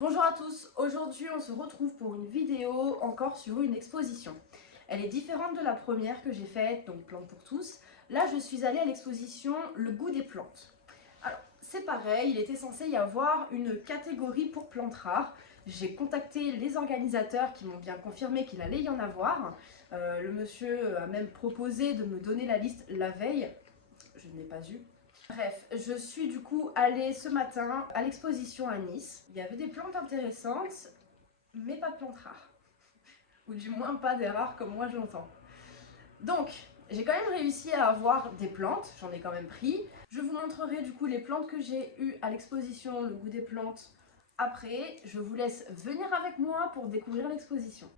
Bonjour à tous, aujourd'hui on se retrouve pour une vidéo encore sur une exposition. Elle est différente de la première que j'ai faite, donc Plantes pour tous. Là je suis allée à l'exposition Le goût des plantes. Alors c'est pareil, il était censé y avoir une catégorie pour plantes rares. J'ai contacté les organisateurs qui m'ont bien confirmé qu'il allait y en avoir. Le monsieur a même proposé de me donner la liste la veille. Je ne l'ai pas eu. Bref, je suis du coup allée ce matin à l'exposition à Nice. Il y avait des plantes intéressantes, mais pas de plantes rares. Ou du moins pas des rares comme moi je l'entends. Donc, j'ai quand même réussi à avoir des plantes, j'en ai quand même pris. Je vous montrerai du coup les plantes que j'ai eues à l'exposition Le goût des plantes après. Je vous laisse venir avec moi pour découvrir l'exposition.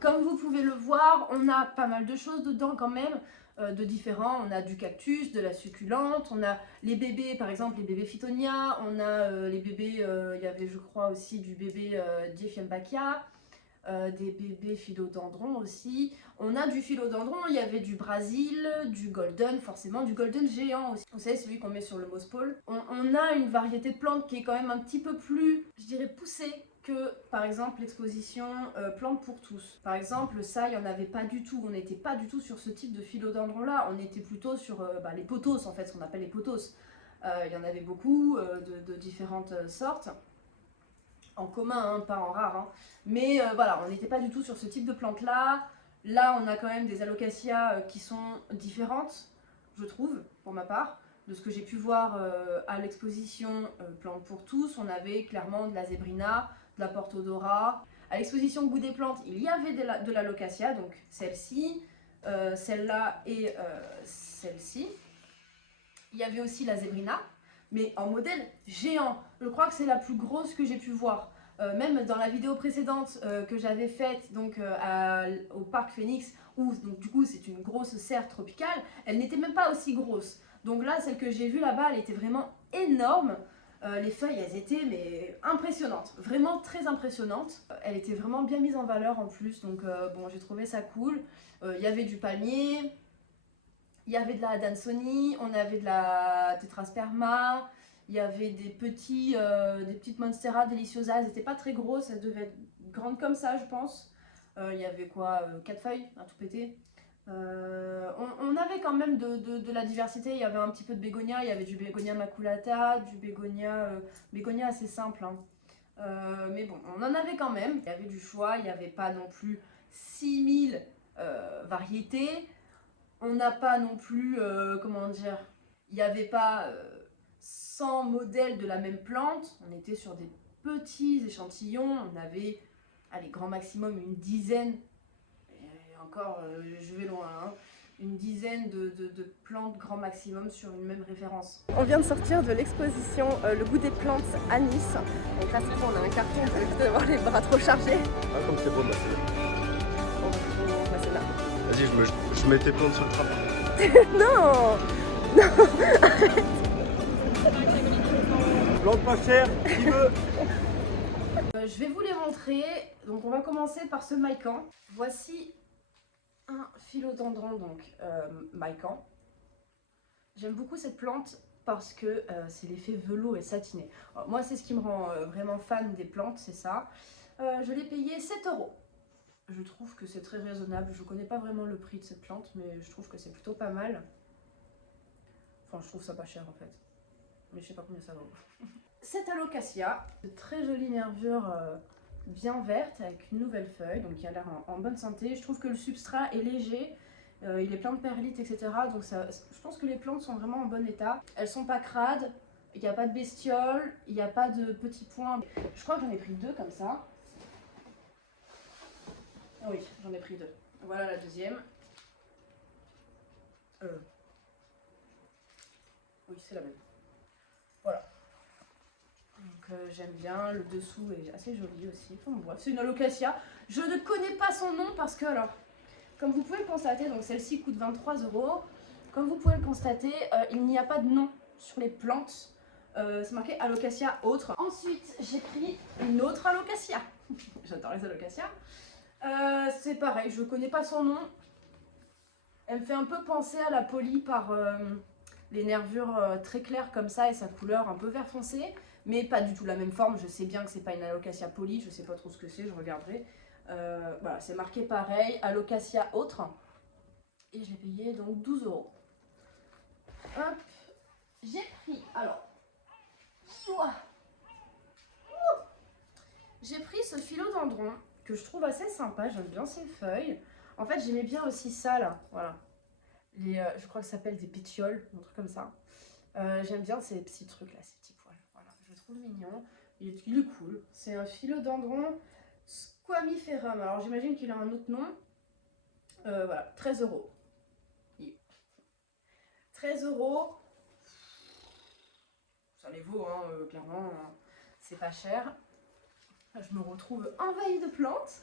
Comme vous pouvez le voir, on a pas mal de choses dedans quand même, de différents. On a du cactus, de la succulente, on a les bébés, par exemple les bébés Phytonia, on a les bébés, il y avait je crois aussi du bébé Diephiambachia, des bébés philodendrons aussi. On a du philodendron, il y avait du Brésil, du golden, forcément du golden géant aussi. Vous savez, celui qu'on met sur le Moss Pole. On a une variété de plantes qui est quand même un petit peu plus, je dirais, poussée que par exemple l'exposition plantes pour tous. Par exemple, ça, il n'y en avait pas du tout. On n'était pas du tout sur ce type de philodendron là. On était plutôt sur les pothos, en fait, ce qu'on appelle les pothos. Il y en avait beaucoup de différentes sortes. En commun, hein, pas en rare. Hein. Mais voilà, on n'était pas du tout sur ce type de plante là. Là, on a quand même des alocasia qui sont différentes, je trouve, pour ma part. De ce que j'ai pu voir à l'exposition Plantes pour tous, on avait clairement de la zébrina, de la portodora. À l'exposition Goût des plantes, il y avait de l'alocasia, donc celle-ci, celle-là et celle-ci. Il y avait aussi la zébrina, mais en modèle géant. Je crois que c'est la plus grosse que j'ai pu voir. Même dans la vidéo précédente que j'avais faite donc, au parc Phoenix, où donc, du coup c'est une grosse serre tropicale, elle n'était même pas aussi grosse. Donc là, celle que j'ai vue là-bas, elle était vraiment énorme. Les feuilles, elles étaient mais impressionnantes, vraiment très impressionnantes. Elle était vraiment bien mise en valeur en plus, donc bon, j'ai trouvé ça cool. Il y avait du palmier, il y avait de la Adansonii, on avait de la Tetrasperma, Il y avait des petites Monstera Deliciosa, elles n'étaient pas très grosses, elles devaient être grandes comme ça je pense. Il y avait quoi, 4 feuilles, à tout péter. On avait quand même de la diversité, il y avait un petit peu de bégonia, il y avait du bégonia maculata, du bégonia assez simple. Hein. Mais bon, on en avait quand même, il y avait du choix, il n'y avait pas non plus 6000 variétés. On n'a pas non plus, comment dire, il n'y avait pas 100 modèles de la même plante, on était sur des petits échantillons, on avait, allez, grand maximum une dizaine, et encore, je vais loin, hein, une dizaine de plantes grand maximum sur une même référence. On vient de sortir de l'exposition Le goût des plantes à Nice. Donc là, c'est bon, on a un carton pour éviter d'avoir les bras trop chargés. Ah, comme c'est beau, bah c'est là. Bah, c'est là. Vas-y, je mets tes plantes sur le train. Non, non, arrête. Plante pas cher, qui veut? Je vais vous les montrer. Donc on va commencer par ce Maïcan. Voici un philodendron, donc Maïcan. J'aime beaucoup cette plante parce que c'est l'effet velours et satiné. Alors, moi, c'est ce qui me rend vraiment fan des plantes, c'est ça. Je l'ai payé 7 €. Je trouve que c'est très raisonnable. Je ne connais pas vraiment le prix de cette plante, mais je trouve que c'est plutôt pas mal. Enfin, je trouve ça pas cher en fait. Mais je sais pas combien ça vaut. Cette alocasia, de très jolie nervure bien verte avec une nouvelle feuille, donc qui a l'air en bonne santé. Je trouve que le substrat est léger, il est plein de perlites, etc. Donc je pense que les plantes sont vraiment en bon état. Elles sont pas crades, il n'y a pas de bestioles, il n'y a pas de petits points. Je crois que j'en ai pris 2 comme ça. Ah oui, j'en ai pris 2. Voilà la deuxième. Oui, c'est la même. Voilà. Donc j'aime bien, le dessous est assez joli aussi. Enfin bref, c'est une alocasia. Je ne connais pas son nom parce que, alors, comme vous pouvez le constater, donc celle-ci coûte 23 €. Comme vous pouvez le constater, il n'y a pas de nom sur les plantes. C'est marqué alocasia autre. Ensuite, j'ai pris une autre alocasia. J'adore les alocasias. C'est pareil, je ne connais pas son nom. Elle me fait un peu penser à la poly par les nervures très claires comme ça et sa couleur un peu vert foncé, mais pas du tout la même forme. Je sais bien que c'est pas une alocasia poly, je sais pas trop ce que c'est, je regarderai. Voilà, c'est marqué pareil, alocasia autre, et je l'ai payé donc 12 €. Hop, j'ai pris, alors, j'ai pris ce philodendron que je trouve assez sympa, j'aime bien ses feuilles. En fait, j'aimais bien aussi ça là, voilà. Je crois que ça s'appelle des pétioles, un truc comme ça. J'aime bien ces petits trucs là, ces petits poils. Voilà, je le trouve mignon. Il est cool. C'est un philodendron squamiferum. Alors j'imagine qu'il a un autre nom. Voilà, 13 €. 13 €. Ça les vaut, hein, clairement. C'est pas cher. Je me retrouve envahie de plantes.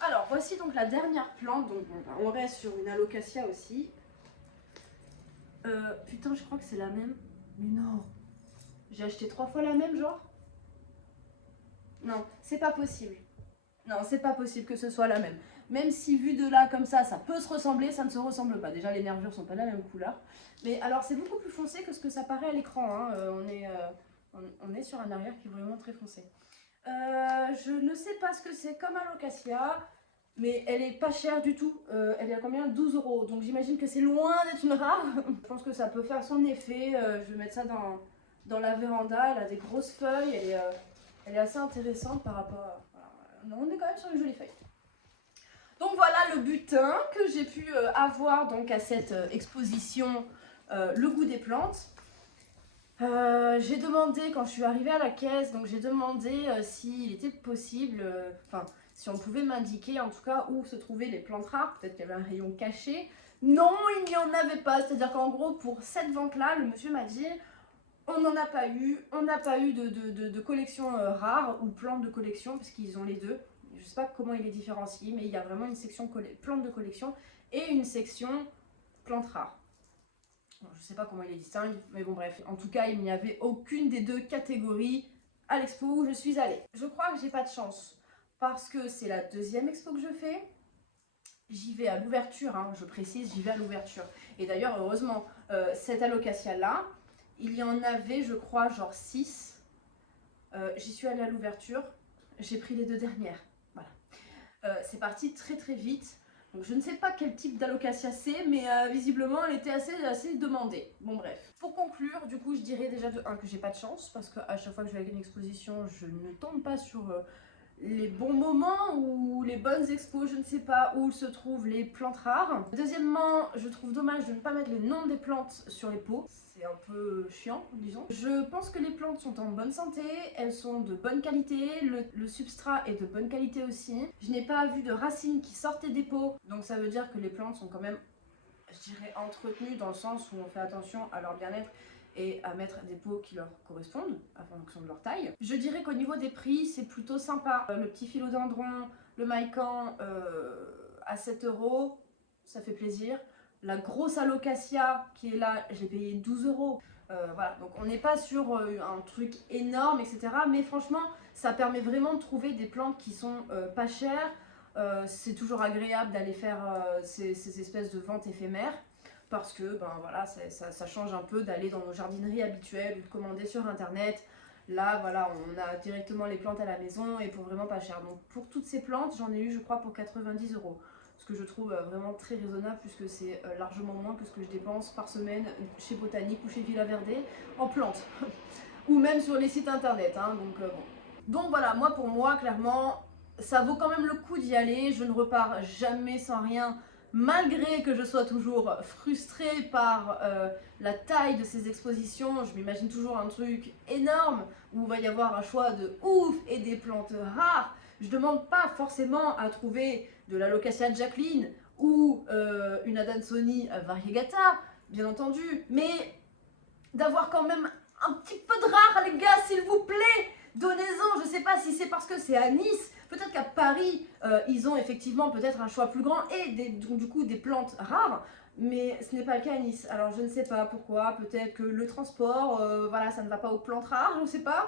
Alors voici donc la dernière plante. Donc on reste sur une alocasia aussi. Putain, je crois que c'est la même. Mais non. J'ai acheté 3 fois la même, genre. Non, c'est pas possible. Non, c'est pas possible que ce soit la même. Même si vu de là comme ça peut se ressembler, ça ne se ressemble pas. Déjà, les nervures sont pas de la même couleur. Mais alors, c'est beaucoup plus foncé que ce que ça paraît à l'écran. Hein. On est sur un arrière qui est vraiment très foncé. Je ne sais pas ce que c'est comme alocasia. Mais elle est pas chère du tout, elle est à combien? 12 €, donc j'imagine que c'est loin d'être une rare. Je pense que ça peut faire son effet, je vais mettre ça dans la véranda, elle a des grosses feuilles, elle est assez intéressante par rapport à... Voilà. On est quand même sur une jolie feuille. Donc voilà le butin que j'ai pu avoir donc à cette exposition Le goût des plantes. J'ai demandé, quand je suis arrivée à la caisse, donc j'ai demandé s'il était possible, si on pouvait m'indiquer en tout cas où se trouvaient les plantes rares, peut-être qu'il y avait un rayon caché. Non, il n'y en avait pas, c'est-à-dire qu'en gros pour cette vente-là, le monsieur m'a dit on n'en a pas eu, on n'a pas eu de collection rare ou plantes de collection, parce qu'ils ont les deux. Je ne sais pas comment il les différencie, mais il y a vraiment une section plantes de collection et une section plantes rares. Bon, je ne sais pas comment il les distingue, mais bon bref. En tout cas, il n'y avait aucune des deux catégories à l'expo où je suis allée. Je crois que j'ai pas de chance parce que c'est la deuxième expo que je fais. J'y vais à l'ouverture, hein, je précise, j'y vais à l'ouverture. Et d'ailleurs, heureusement, cette alocasia là, Il y en avait, je crois, genre 6. J'y suis allée à l'ouverture. J'ai pris les 2 dernières. Voilà. C'est parti très très vite. Donc je ne sais pas quel type d'alocasia c'est, mais visiblement elle était assez demandée. Bon bref. Pour conclure, du coup je dirais déjà de 1 que j'ai pas de chance, parce qu'à chaque fois que je vais à une exposition, je ne tombe pas sur les bons moments ou les bonnes expos, je ne sais pas où se trouvent les plantes rares. Deuxièmement, je trouve dommage de ne pas mettre les noms des plantes sur les pots. C'est un peu chiant, disons. Je pense que les plantes sont en bonne santé, elles sont de bonne qualité, le substrat est de bonne qualité aussi. Je n'ai pas vu de racines qui sortaient des pots, donc ça veut dire que les plantes sont quand même, je dirais, entretenues dans le sens où on fait attention à leur bien-être et à mettre des pots qui leur correspondent en fonction de leur taille. Je dirais qu'au niveau des prix, c'est plutôt sympa. Le petit philodendron, le maïcan à 7 €, ça fait plaisir. La grosse alocasia qui est là, j'ai payé 12 €. Voilà, donc on n'est pas sur un truc énorme, etc. Mais franchement, ça permet vraiment de trouver des plantes qui sont pas chères. C'est toujours agréable d'aller faire ces espèces de ventes éphémères. Parce que ben voilà, ça change un peu d'aller dans nos jardineries habituelles ou de commander sur internet. Là voilà, on a directement les plantes à la maison et pour vraiment pas cher. Donc pour toutes ces plantes, j'en ai eu je crois pour 90 €. Ce que je trouve vraiment très raisonnable puisque c'est largement moins que ce que je dépense par semaine chez Botanique ou chez Villa Verde en plantes. Ou même sur les sites internet, hein, donc bon. Donc voilà, moi pour moi, clairement, ça vaut quand même le coup d'y aller. Je ne repars jamais sans rien. Malgré que je sois toujours frustrée par la taille de ces expositions, je m'imagine toujours un truc énorme où il va y avoir un choix de ouf et des plantes rares. Je demande pas forcément à trouver de l'Alocasia Jacqueline ou une Adansonii variegata, bien entendu, mais d'avoir quand même un petit peu de rare, les gars, s'il vous plaît. Donnez-en, je sais pas si c'est parce que c'est à Nice, peut-être qu'à Paris, ils ont effectivement peut-être un choix plus grand et du coup des plantes rares, mais ce n'est pas le cas à Nice. Alors je ne sais pas pourquoi, peut-être que le transport, voilà, ça ne va pas aux plantes rares, je ne sais pas.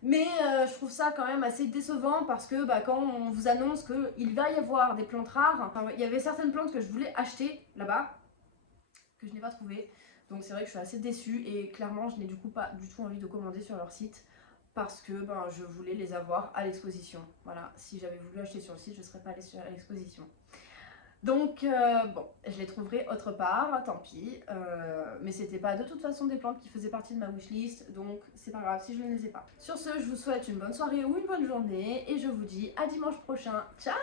Mais je trouve ça quand même assez décevant parce que quand on vous annonce qu'il va y avoir des plantes rares, enfin, il y avait certaines plantes que je voulais acheter là-bas, que je n'ai pas trouvées. Donc c'est vrai que je suis assez déçue et clairement je n'ai du coup pas du tout envie de commander sur leur site parce que je voulais les avoir à l'exposition. Voilà, si j'avais voulu acheter sur le site, je ne serais pas allée sur l'exposition. Donc bon, je les trouverai autre part, tant pis. Mais c'était pas de toute façon des plantes qui faisaient partie de ma wishlist, donc c'est pas grave si je ne les ai pas. Sur ce, je vous souhaite une bonne soirée ou une bonne journée et je vous dis à dimanche prochain. Ciao!